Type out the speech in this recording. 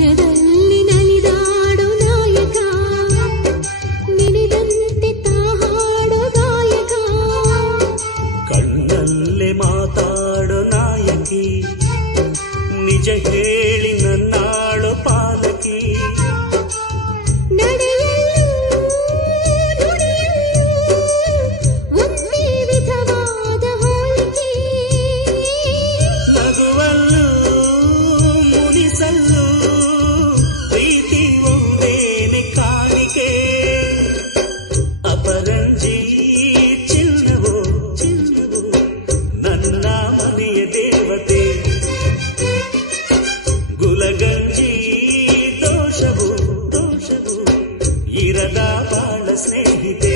ಮನದಲ್ಲಿ ನಲಿದಾಡೋ ನಾಯಕ ನಿಡಿದಂತೆ ತಾಹಾಡೋ ಗಾಯಕ ಕಣ್ಣಲ್ಲೇ ಮಾತಾಡೋ ನಾಯಕಿ ನಿಜ ಹೇಳಿ ನನ್ನಾಳೋ ಪಾಲಕಿ ನಗುವಲ್ಲೂ ಮುನಿಸಲ್ಲೂ ಪ್ರೀತಿ ಒಂದೇನೆ ಕಾಣಿಕೆ ಅಪರಂಜಿ ಚಿನ್ನವೋ ಚಿನ್ನವೋ ನನ್ನ ಮನೆಯ ದೇವತೆ ಗುಲಗಂಜಿ ದೋಷವು ದೋಷವು ಇರದ ಬಾಳ ಸ್ನೇಹಿತೆ